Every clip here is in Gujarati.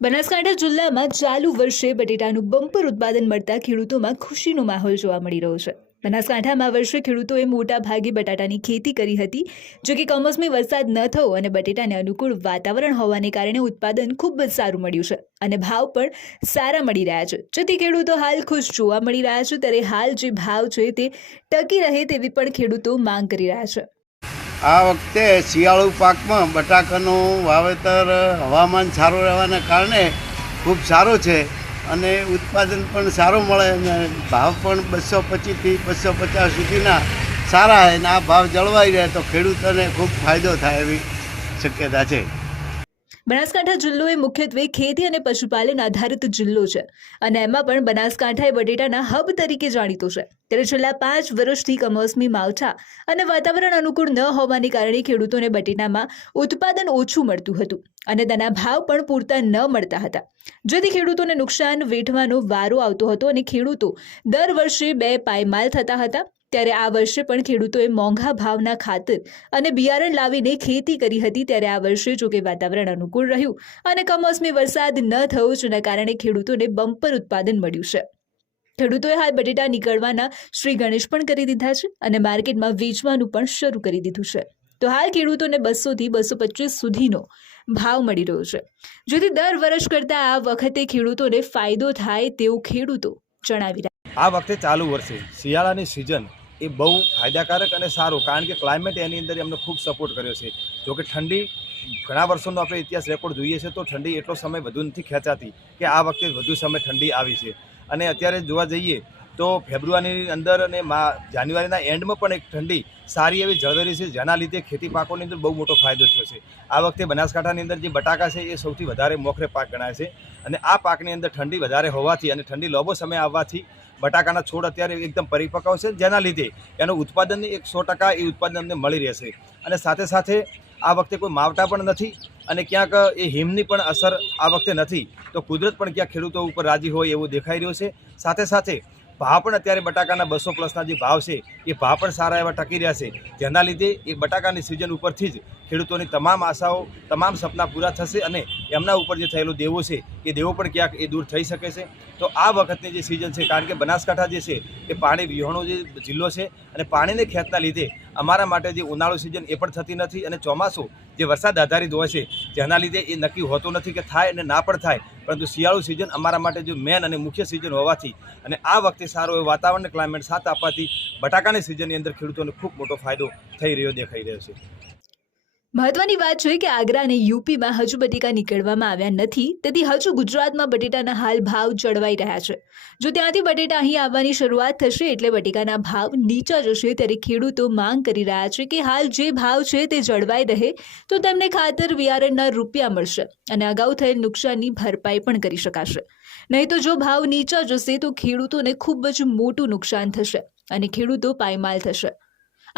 બનાસકાંઠા જિલ્લામાં ચાલુ વર્ષે બટેટાનું બમ્પર ઉત્પાદન મળતા ખેડૂતોમાં ખુશીનો માહોલ જોવા મળી રહ્યો છે. બનાસકાંઠામાં વર્ષે ખેડૂતોએ મોટા ભાગે બટાટાની ખેતી કરી હતી, જો કે કમોસમી વરસાદ ન થયો અને બટેટાને અનુકૂળ વાતાવરણ હોવાને કારણે ઉત્પાદન ખૂબ જ સારું મળ્યું છે અને ભાવ પણ સારા મળી રહ્યા છે. જેથી ખેડૂતો હાલ ખુશ જોવા મળી રહ્યા છે, ત્યારે હાલ જે ભાવ છે તે ટકી રહે તેવી પણ ખેડૂતો માંગ કરી રહ્યા છે. આ વખતે શિયાળુ પાકમાં બટાકાનું વાવેતર હવામાન સારું રહેવાના કારણે ખૂબ સારું છે અને ઉત્પાદન પણ સારું મળે અને ભાવ પણ બસો પચીસથી બસો પચાસ સુધીના સારા અને આ ભાવ જળવાઈ રહે તો ખેડૂતોને ખૂબ ફાયદો થાય એવી શક્યતા છે. બનાસકાંઠા જિલ્લો એ મુખ્યત્વે ખેતી અને પશુપાલન આધારિત જિલ્લો છે. અને એમાં પણ બનાસકાંઠા એ બટેટાના હબ તરીકે જાણીતો છે. ત્યારે છેલ્લા પાંચ વર્ષથી કમોસમી માવઠા અને વાતાવરણ અનુકૂળ ન હોવાને કારણે ખેડૂતોને બટેટામાં ઉત્પાદન ઓછું મળતું હતું અને તેના ભાવ પણ પૂરતા ન મળતા હતા. જેથી ખેડૂતોને નુકસાન વેઠવાનો વારો આવતો હતો અને ખેડૂતો દર વર્ષે બે પાયમાલ થતા હતા. ત્યારે આ વર્ષે પણ ખેડૂતોએ મોંઘા ભાવના ખાતર અને બિયારણ લાવીને ખેતી કરી હતી ત્યારે આ વર્ષે જોકે વાતાવરણ અનુકૂળ રહ્યું અને કમોસમી વરસાદ ન થયો જેના કારણે ખેડૂતોને બમ્પર ઉત્પાદન મળ્યું છે. ખેડૂતોએ હાલ બટેટા નીકળવાના શ્રી ગણેશ પણ કરી દીધા છે અને માર્કેટમાં વેચવાનું પણ શરૂ કરી દીધું છે. તો હાલ ખેડૂતોને બસોથી બસો પચીસ સુધીનો ભાવ મળી રહ્યો છે. જેથી દર વર્ષ કરતાં આ વખતે ખેડૂતોને ફાયદો થાય તેવું ખેડૂતો જણાવી રહ્યા આ વખતે ચાલુ વર્ષે શિયાળાની સિઝન એ બહુ ફાયદાકારક અને સારું, કારણ કે ક્લાઇમેટ એની અંદર એમને ખૂબ સપોર્ટ કર્યો છે. જો કે ઠંડી, ઘણા વર્ષોનો આપણે ઇતિહાસ રેકોર્ડ જોઈએ છે, તો ઠંડી એટલો સમય વધુ નથી ખેંચાતી કે આ વખતે વધુ સમય ઠંડી આવી છે. અને અત્યારે જોવા જઈએ તો ફેબ્રુઆરીની અંદર અને જાન્યુઆરીના એન્ડમાં પણ એક ઠંડી સારી એવી જળવેરી છે, જેના લીધે ખેતી પાકોની અંદર બહુ મોટો ફાયદો થયો છે. આ વખતે બનાસકાંઠાની અંદર જે બટાકા છે, એ સૌથી વધારે મોખરે પાક ગણાય છે. અને આ પાકની અંદર ઠંડી વધારે હોવાથી અને ઠંડી લાંબો સમય આવવાથી બટાકાના છોડ અત્યારે એકદમ પરિપક્વ છે જેના લીધે એનું ઉત્પાદનની એક સો ટકા એ ઉત્પાદન અમને મળી રહેશે. અને સાથે સાથે આ વખતે કોઈ માવટા પણ નથી અને ક્યાંક એ હિમની પણ અસર આ વખતે નથી. તો કુદરત પણ ક્યાંક ખેડૂતો ઉપર રાજી હોય એવું દેખાઈ રહ્યું છે. સાથે સાથે ભાવ પણ અત્યારે બટાકાના બસો પ્લસના જે ભાવ છે, એ ભાવ પણ સારા એવા ટકી રહ્યા છે. જેના લીધે એ બટાકાની સિઝન ઉપરથી જ ખેડૂતોની તમામ આશાઓ, તમામ સપના પૂરા થશે અને એમના ઉપર જે થયેલો દેવો છે, એ દેવો પણ ક્યાંક એ દૂર થઈ શકે છે. તો આ વખતની જે સિઝન છે, કારણ કે બનાસકાંઠા જે છે, એ પાણી વિહોણો જે જિલ્લો છે અને પાણીને ખેંચના લીધે અમારા માટે જે ઉનાળુ સિઝન એ પણ થતી નથી અને ચોમાસું જે વરસાદ આધારિત હોય છે, જેના લીધે એ નક્કી હોતું નથી કે થાય અને ના પણ થાય. પરંતુ શિયાળુ સિઝન અમારા માટે જો મેન અને મુખ્ય સિઝન હોવાથી અને આ વખતે સારો એ વાતાવરણ ક્લાઇમેટ સાથ આપવાથી બટાકાની સિઝનની અંદર ખેડૂતોને ખૂબ મોટો ફાયદો થઈ રહ્યો દેખાઈ રહ્યો છે. મહત્વની વાત છે કે આગ્રા અને યુપીમાં હજુ બટેકા નીકળવામાં આવ્યા નથી, તેથી હજુ ગુજરાતમાં બટેટાના હાલ ભાવ જળવાઈ રહ્યા છે. જો ત્યાંથી બટેટા અહીં આવવાની શરૂઆત થશે એટલે બટેકાના ભાવ નીચા જશે, ત્યારે ખેડૂતો માંગ કરી રહ્યા છે કે હાલ જે ભાવ છે તે જળવાઈ રહે, તો તેમને ખાતર વિયારણના રૂપિયા મળશે અને અગાઉ થયેલ નુકસાનની ભરપાઈ પણ કરી શકાશે. નહીં તો જો ભાવ નીચા જશે, તો ખેડૂતોને ખૂબ જ મોટું નુકસાન થશે અને ખેડૂતો પાયમાલ થશે.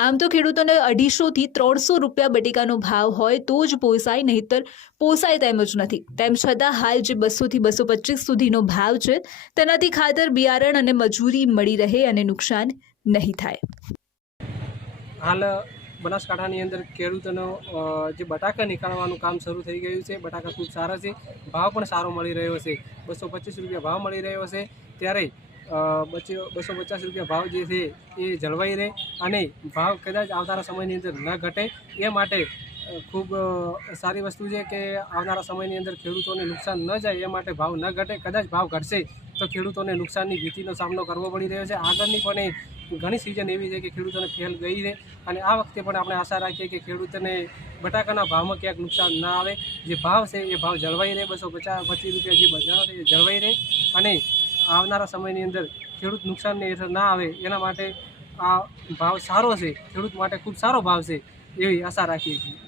આમ તો ખેડૂતોને અઢીસોથી ત્રણસો રૂપિયા બટેકાનો ભાવ હોય તો જ પોસાય, નહીતર પોસાય તેમ જ નથી. તેમ છતાં હાલ જે બસોથી બસો પચીસ સુધીનો ભાવ છે, તેનાથી ખાતર, બિયારણ અને મજૂરી મળી રહે અને નુકસાન નહીં થાય. હાલ બનાસકાંઠાની અંદર ખેડૂતોનો જે બટાકા નીકાળવાનું કામ શરૂ થઈ ગયું છે. બટાકા ખૂબ સારા છે. ભાવ પણ સારો મળી રહ્યો છે. બસો પચીસ રૂપિયા ભાવ મળી રહ્યો છે. ત્યારે બસો પચાસ રૂપિયા ભાવ જે છે એ જળવાઈ રહે અને ભાવ કદાચ આવનારા સમયની અંદર ન ઘટે, એ માટે ખૂબ સારી વસ્તુ છે કે આવનારા સમયની અંદર ખેડૂતોને નુકસાન ન જાય, એ માટે ભાવ ન ઘટે. કદાચ ભાવ ઘટશે તો ખેડૂતોને નુકસાનની ભીતિનો સામનો કરવો પડી રહ્યો છે. આગળની પણ એ ઘણી સિઝન એવી છે કે ખેડૂતોને ફેલ ગઈ રહે અને આ વખતે પણ આપણે આશા રાખીએ કે ખેડૂતોને બટાકાના ભાવમાં ક્યાંક નુકસાન ના આવે. જે ભાવ છે એ ભાવ જળવાઈ રહે. બસો પચાસ, પચીસ રૂપિયા જે બજારો છે એ જળવાઈ રહે અને આવનારા સમયની અંદર ખેડૂત નુકસાનની હેઠળ ના આવે એના માટે આ ભાવ સારો છે. ખેડૂત માટે ખૂબ સારો ભાવ છે એવી આશા રાખીએ છીએ.